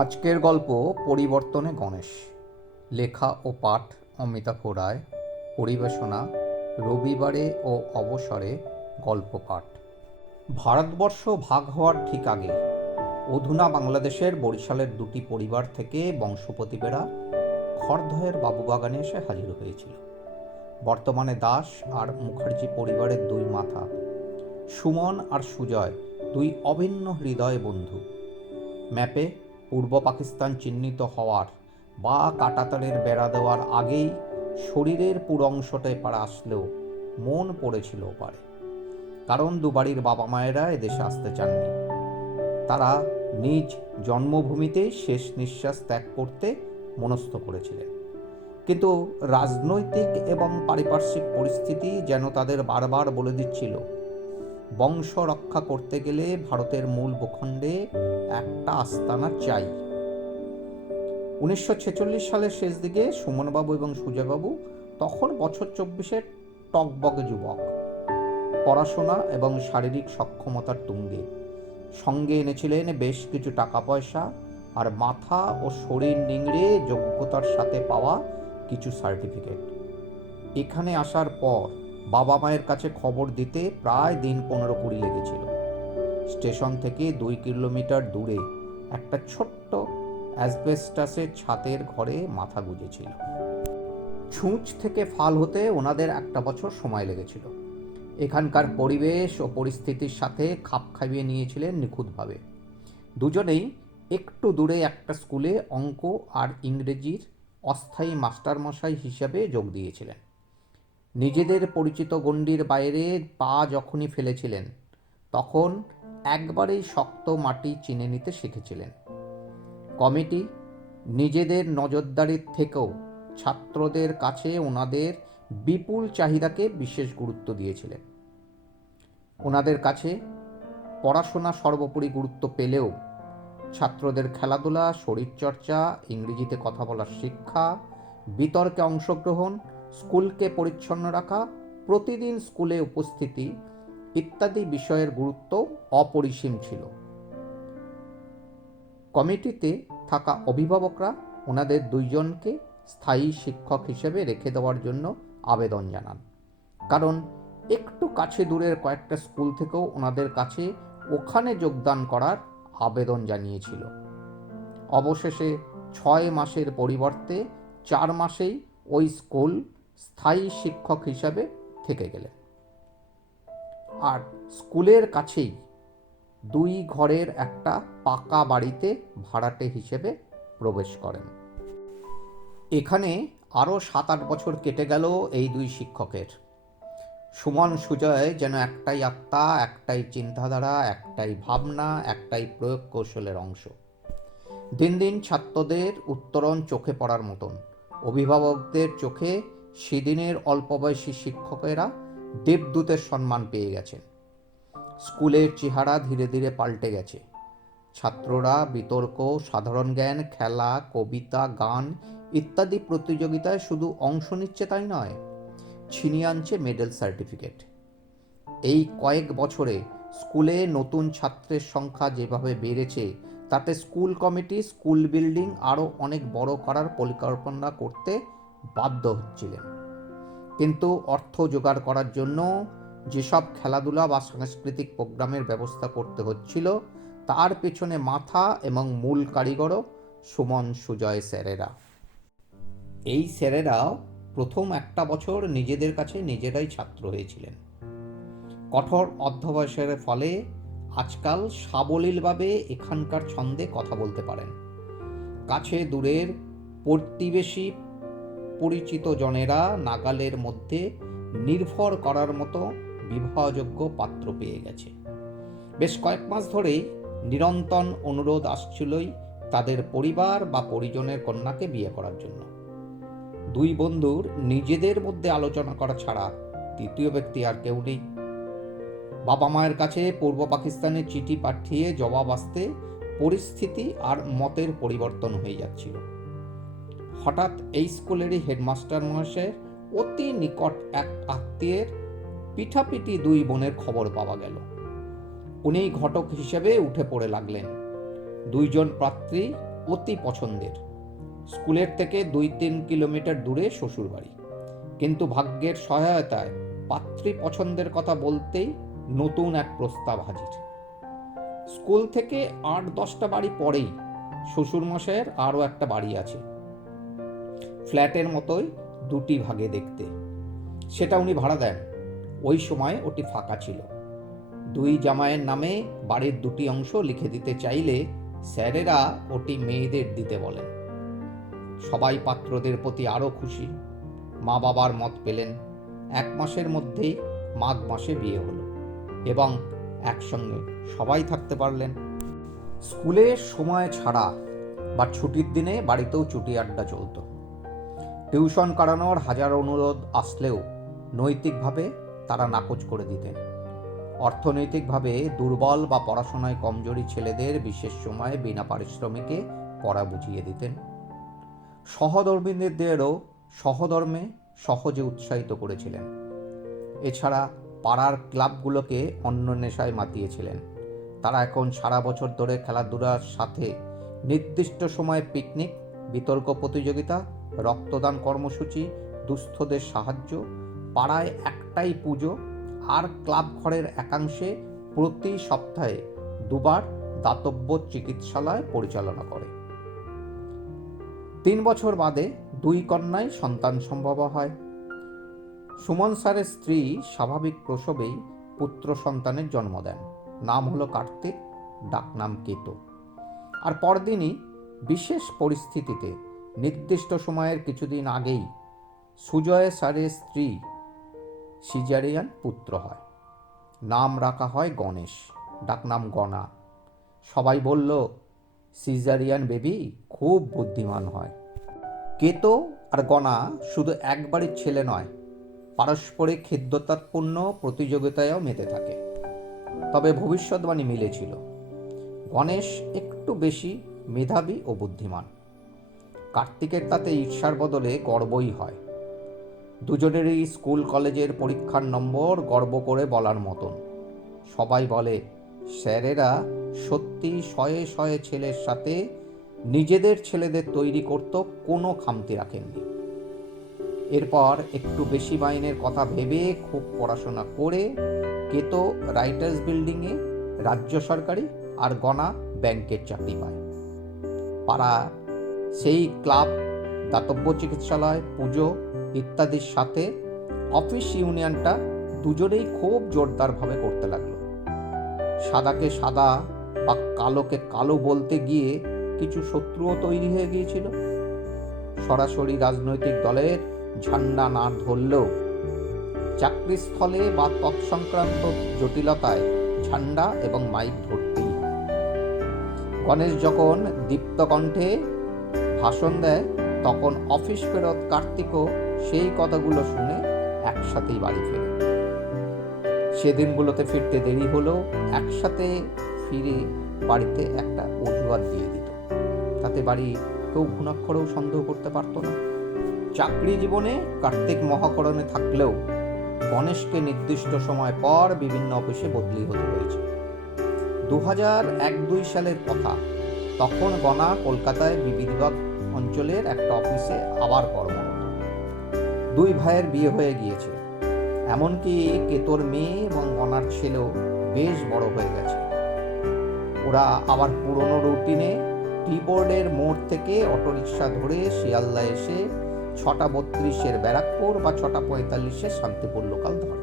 আজকের গল্প পরিবর্তনে গণেশ। লেখা ও পাঠ অমিতাভ রায়। পরিবেশনা রবিবারে ও অবসরে গল্প পাঠ। ভারতবর্ষ ভাগ হওয়ার ঠিক আগে অধুনা বাংলাদেশের বরিশালের দুটি পরিবার থেকে বংশপ্রতিভেরা খড়দহের বাবুবাগানে এসে হাজির হয়েছিল। বর্তমানে দাস আর মুখার্জি পরিবারের দুই মাথা, সুমন আর সুজয়, দুই অভিন্ন হৃদয় বন্ধু। ম্যাপে পূর্ব পাকিস্তান চিহ্নিত হওয়ার বা কাঁটাতারের বেড়া দেওয়ার আগেই শরীরের পুরো অংশটায় পাড়া আসলেও মন পড়েছিল ওপারে। কারণ দুবাড়ির বাবা মায়েরা এদেশে আসতে চাননি। তারা নিজ জন্মভূমিতেই শেষ নিঃশ্বাস ত্যাগ করতে মনস্থ করেছিলেন। কিন্তু রাজনৈতিক এবং পারিপার্শ্বিক পরিস্থিতি যেন তাদের বারবার বলে দিচ্ছিল, বংশ রক্ষা করতে গেলে ভারতের মূল ভূখণ্ডে একটা আস্তানা চাই। 1946 সালের শেষ দিকে সুমনবাবু এবং সুজয়বাবু তখন বছর 24-এর টকবগে যুবক, পড়াশোনা এবং শারীরিক সক্ষমতার তুঙ্গে। সঙ্গে এনেছিলেন বেশ কিছু টাকা পয়সা আর মাথা ও শরীর নিংড়ে যোগ্যতার সাথে পাওয়া কিছু সার্টিফিকেট। এখানে আসার পর বাবা মায়ের কাছে খবর দিতে প্রায় দিন 15-20 লেগেছিল। স্টেশন থেকে 2 কিলোমিটার দূরে একটা ছোট্ট অ্যাসবেস্টাসের ছাতের ঘরে মাথা গুঁজেছিল। ছুঁচ থেকে ফাল হতে ওনাদের একটা বছর সময় লেগেছিল। এখানকার পরিবেশ ও পরিস্থিতির সাথে খাপ খাইয়ে নিয়েছিলেন নিখুঁতভাবে। দুজনেই একটু দূরে একটা স্কুলে অঙ্ক আর ইংরেজির অস্থায়ী মাস্টারমশাই হিসাবে যোগ দিয়েছিলেন। নিজেদের পরিচিত গণ্ডির বাইরে পা যখনই ফেলেছিলেন তখন একবারেই শক্ত মাটি চিনে নিতে শিখেছিলেন। কমিটি নিজেদের নজরদারির থেকেও ছাত্রদের কাছে ওনাদের বিপুল চাহিদাকে বিশেষ গুরুত্ব দিয়েছিলেন। ওনাদের কাছে পড়াশোনা সর্বোপরি গুরুত্ব পেলেও ছাত্রদের খেলাধুলা, শরীরচর্চা, ইংরেজিতে কথা বলার শিক্ষা, বিতর্কে অংশগ্রহণ, স্কুলকে পরিচ্ছন্ন রাখা, প্রতিদিন স্কুলে উপস্থিতি ইত্যাদি বিষয়ের গুরুত্ব অপরিসীম ছিল। কমিটিতে থাকা অভিভাবকরা ওনাদের দুইজনকে স্থায়ী শিক্ষক হিসেবে রেখে দেওয়ার জন্য আবেদন জানান। কারণ একটু কাছে দূরের কয়েকটা স্কুল থেকেও ওনাদের কাছে ওখানে যোগদান করার আবেদন জানিয়েছিল। অবশেষে 6 মাসের পরিবর্তে 4 মাসেই ওই স্কুল স্থায়ী শিক্ষক হিসাবে থেকে গেলেন। আর স্কুলের কাছেই 2 ঘরের একটা পাকা বাড়িতে ভাড়াটে হিসেবে প্রবেশ করেন। এখানে আরও 7-8 বছর কেটে গেল এই 2 শিক্ষকের। সুমন সুজয় যেন একটাই আত্মা, একটাই চিন্তাধারা, একটাই ভাবনা, একটাই প্রয়োগ কৌশলের অংশ। দিন দিন ছাত্রদের উত্তরণ চোখে পড়ার মতন। অভিভাবকদের চোখে সেদিনের অল্প বয়সী শিক্ষকেরা দেবদূতের সম্মান পেয়ে গেছেন। স্কুলের চেহারা ধীরে ধীরে পাল্টে গেছে। ছাত্ররা বিতর্ক, সাধারণ জ্ঞান, খেলা, কবিতা, গান ইত্যাদি প্রতিযোগিতায় শুধু অংশ নিচ্ছে তাই নয়, ছিনিয়ে আনছে মেডেল, সার্টিফিকেট। এই কয়েক বছরে স্কুলে নতুন ছাত্রের সংখ্যা যেভাবে বেড়েছে তাতে স্কুল কমিটি স্কুল বিল্ডিং আরও অনেক বড় করার পরিকল্পনা করতে বাধ্য হচ্ছিলেন। কিন্তু অর্থ জোগাড় করার জন্য যেসব খেলাধুলা বা সাংস্কৃতিক প্রোগ্রামের ব্যবস্থা করতে হচ্ছিল তার পেছনে মাথা এবং মূল কারিগরও সুমন সুজয় স্যারেরা। এই স্যারেরাও প্রথম একটা বছর নিজেদের কাছে নিজেরাই ছাত্র হয়েছিলেন। কঠোর অধ্যবসায়ের ফলে আজকাল সাবলীলভাবে এখানকার ছন্দে কথা বলতে পারেন। কাছে দূরের প্রতিবেশী পরিচিত জনেরা নাগালের মধ্যে নির্ভর করার মতো বিবাহযোগ্য পাত্র পেয়ে গেছে। বেশ কয়েক মাস ধরেই নিরন্তর অনুরোধ আসছিলই তাদের পরিবার বা পরিজনের কন্যাকে বিয়ে করার জন্য। 2 বন্ধুর নিজেদের মধ্যে আলোচনা করা ছাড়া তৃতীয় ব্যক্তি আর কেউ নেই। বাবা মায়ের কাছে পূর্ব পাকিস্তানের চিঠি পাঠিয়ে জবাব আসতে পরিস্থিতি আর মতের পরিবর্তন হয়ে যাচ্ছিল। হঠাৎ এই স্কুলেরই হেডমাস্টার মহাশয়ের অতি নিকট এক আত্মীয়ের পিঠাপিঠি 2 বোনের খবর পাওয়া গেল। উনি ঘটক হিসেবে উঠে পড়ে লাগলেন। 2 জন পাত্রী অতি পছন্দের। স্কুলের থেকে 2-3 কিলোমিটার দূরে শ্বশুরবাড়ি। কিন্তু ভাগ্যের সহায়তায় পাত্রী পছন্দের কথা বলতেই নতুন এক প্রস্তাব হাজির। স্কুল থেকে 8-10টা বাড়ি পরেই শ্বশুরমশাইয়ের আরও একটা বাড়ি আছে, ফ্ল্যাটের মতোই 2টি ভাগে দেখতে। সেটা উনি ভাড়া দেন। ওই সময় ওটি ফাঁকা ছিল। 2 জামাইয়ের নামে বাড়ির 2টি অংশ লিখে দিতে চাইলে স্যারেরা ওটি মেয়েদের দিতে বলেন। সবাই পাত্রদের প্রতি আরও খুশি। মা বাবার মত পেলেন। 1 মাসের মধ্যেই মাঘ মাসে বিয়ে হলো এবং একসঙ্গে সবাই থাকতে পারলেন। স্কুলের সময় ছাড়া বা ছুটির দিনে বাড়িতেও চুটি আড্ডা চলত। টিউশন করানোর হাজার অনুরোধ আসলেও নৈতিকভাবে তারা নাকচ করে দিতেন। অর্থনৈতিকভাবে দুর্বল বা পড়াশোনায় কমজোরি ছেলেদের বিশেষ সময়ে বিনা পারিশ্রমিকে পড়া বুঝিয়ে দিতেন। সহধর্মিনীদেরও সহধর্মে সহজে উৎসাহিত করেছিলেন। এছাড়া পাড়ার ক্লাবগুলোকে অন্য নেশায় মাতিয়েছিলেন। তারা এখন সারা বছর ধরে খেলাধুলার সাথে নির্দিষ্ট সময়ে পিকনিক, বিতর্ক প্রতিযোগিতা, রক্তদান কর্মসূচি, দুস্থদের সাহায্য, পাড়ায় একটাই পুজো আর ক্লাব ঘরের একাংশে প্রতি সপ্তাহে 2 বার দাতব্য চিকিৎসালয় পরিচালনা করে। 3 বছর বাদে 2 কন্যায় সন্তান সম্ভব হয়। সুমন স্যারের স্ত্রী স্বাভাবিক প্রসবেই পুত্র সন্তানের জন্ম দেন। নাম হলো কার্তিক, ডাকনাম কেতো। আর পরদিনই বিশেষ পরিস্থিতিতে নির্দিষ্ট সময়ের কিছুদিন আগেই সুজয় স্যারের স্ত্রী সিজারিয়ান পুত্র হয়। নাম রাখা হয় গণেশ, ডাকনাম গনা। সবাই বলল সিজারিয়ান বেবি খুব বুদ্ধিমান হয়। কেতো আর গনা শুধু একবারই ছেলে নয়, পারস্পরিক হৃদ্যতাপূর্ণ প্রতিযোগিতায়ও মেতে থাকে। তবে ভবিষ্যৎবাণী মিলেছিল। গণেশ একটু বেশি মেধাবী ও বুদ্ধিমান। কার্তিকের তাতে ঈর্ষার বদলে গর্বই হয়। দুজনেরই স্কুল কলেজের পরীক্ষার নম্বর গর্ব করে বলার মতন। সবাই বলে স্যারেরা সত্যি শয়ে শয়ে ছেলের সাথে নিজেদের ছেলেদের তৈরি করতে কোনো খামতি রাখেননি। এরপর একটু বেশি মাইনের কথা ভেবে খুব পড়াশোনা করে কেতো রাইটার্স বিল্ডিংয়ে রাজ্য সরকারি আর গনা ব্যাংকের চাকরি পায়। পাড়া সেই ক্লাব, দাতব্য চিকিৎসালয়, পুজো ইত্যাদির সাথে অফিস ইউনিয়নটা দুজনেই খুব জোরদারভাবে করতে লাগলো। সাদাকে সাদা বা কালোকে কালো বলতে গিয়ে কিছু শত্রুও তৈরি হয়ে গিয়েছিল। সরাসরি রাজনৈতিক দলের ঝান্ডা না ধরলেও চাকরিস্থলে বা তৎসংক্রান্ত জটিলতায় ঝান্ডা এবং মাইক ধরতেই হয়। গণেশ যখন দীপ্ত কণ্ঠে ভাষণ দেয় তখন অফিস ফেরত কার্তিকও সেই কথাগুলো শুনে একসাথেই বাড়ি ফেরে। সেদিনগুলোতে ফিরতে দেরি হলেও একসাথে ফিরে বাড়িতে একটা অজুহাত দিয়ে দিত। তাতে বাড়ি কেউ ঘুণাক্ষরেও সন্দেহ করতে পারত না। চাকরি জীবনে কার্তিক মহাকরণে থাকলেও গণেশকে নির্দিষ্ট সময় পর বিভিন্ন অফিসে বদলি হতে হয়েছে। 2001-2 সালের কথা। তখন গনা কলকাতায় বিবিধবাগ অঞ্চলের একটা অফিসে আবার কর্মরত। 2 ভাইয়ের বিয়ে হয়ে গিয়েছে। এমনকি কেতোর মেয়ে এবং গনার ছেলেও বেশ বড় হয়ে গেছে। ওরা আবার পুরনো রুটিনে টি-বোর্ডের মোড় থেকে অটোরিকশা ধরে শিয়ালদা এসে 6:32 ব্যারাকপুর বা 6:45 শান্তিপুর লোকাল ধরে।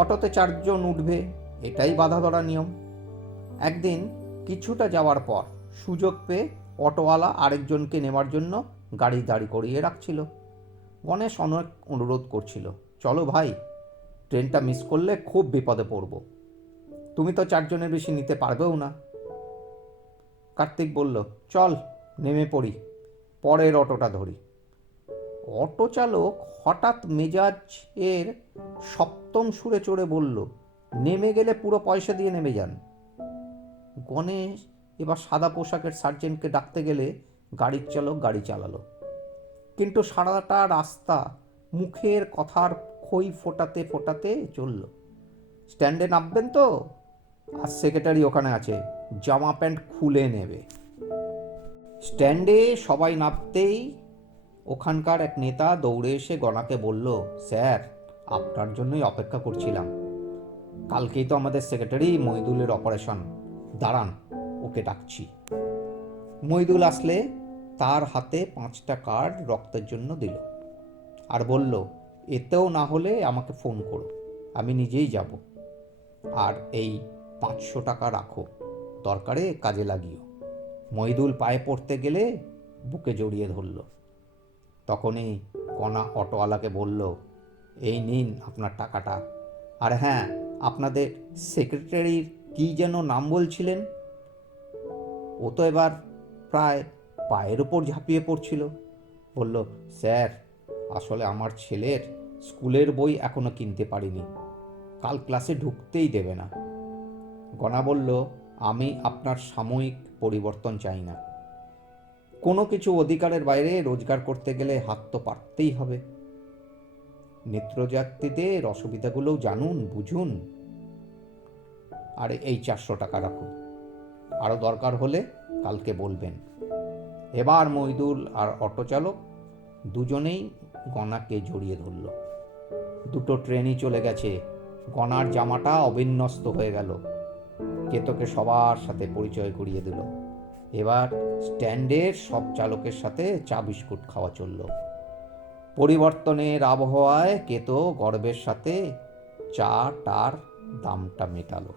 অটোতে 4 জন উঠবে, এটাই বাধা ধরা নিয়ম। একদিন কিছুটা যাওয়ার পর সুযোগ পেয়ে অটোওয়ালা আরেকজনকে নেওয়ার জন্য গাড়ি দাঁড়ি করিয়ে রাখছিল। গণেশ অনেক অনুরোধ করছিল, চলো ভাই, ট্রেনটা মিস করলে খুব বিপদে পড়ব। তুমি তো 4 জনের বেশি নিতে পারবেও না। কার্তিক বলল, চল নেমে পড়ি, পরের অটোটা ধরি। অটো চালক হঠাৎ মেজাজের সপ্তম সুরে চড়ে বলল, নেমে গেলে পুরো পয়সা দিয়ে নেমে যান। গণেশ এবার সাদা পোশাকের সার্জেন্টকে ডাকতে গেলে গাড়ির চালক গাড়ি চালালো। কিন্তু সারাটা রাস্তা মুখের কথার খই ফোটাতে ফোটাতে চলল। স্ট্যান্ডে নামবেন তো? আর সেক্রেটারি ওখানে আছে, জামা প্যান্ট খুলে নেবে। স্ট্যান্ডে সবাই নামতেই ওখানকার এক নেতা দৌড়ে এসে গনাকে বলল, স্যার, আপনার জন্যই অপেক্ষা করছিলাম। কালকেই তো আমাদের সেক্রেটারি মইদুলের অপারেশন, দাঁড়ান, ওকে ডাকছি। মইদুল আসলে তার হাতে 5টা কার্ড রক্তের জন্য দিল আর বলল, এতেও না হলে আমাকে ফোন করো, আমি নিজেই যাব। আর এই 500 টাকা রাখো, দরকারে কাজে লাগিও। মইদুল পায়ে পড়তে গেলে বুকে জড়িয়ে ধরল। তখনই কণা অটোওয়ালাকে বলল, এই নিন আপনার টাকাটা। আর হ্যাঁ, আপনাদের সেক্রেটারির কী যেন নাম বলছিলেন? ও তো এবার প্রায় পায়ের ওপর ঝাঁপিয়ে পড়ছিল। বলল, স্যার, আসলে আমার ছেলের স্কুলের বই এখনো কিনতে পারিনি, কাল ক্লাসে ঢুকতেই দেবে না। গনা বলল, আমি আপনার সাময়িক পরিবর্তন চাই না। কোনো কিছু অধিকারের বাইরে রোজগার করতে গেলে হাত তো পাততেই হবে। নেত্রজাতিদের অসুবিধাগুলোও জানুন, বুঝুন। আর এই 400 টাকা রাখুন, আরও দরকার হলে কালকে বলবেন। এবার মইদুল আর অটো চালক দুজনেই গনাকে জড়িয়ে ধরল। দুটো ট্রেনই চলে গেছে। গনার জামাটা অবিন্যস্ত হয়ে গেল। কেতকে সবার সাথে পরিচয় করিয়ে দিল। এবার স্ট্যান্ডের সব চালকের সাথে চা বিস্কুট খাওয়া চলল। পরিবর্তনের আবহাওয়ায় কেতো গর্বের সাথে চা টার দামটা মেটালো।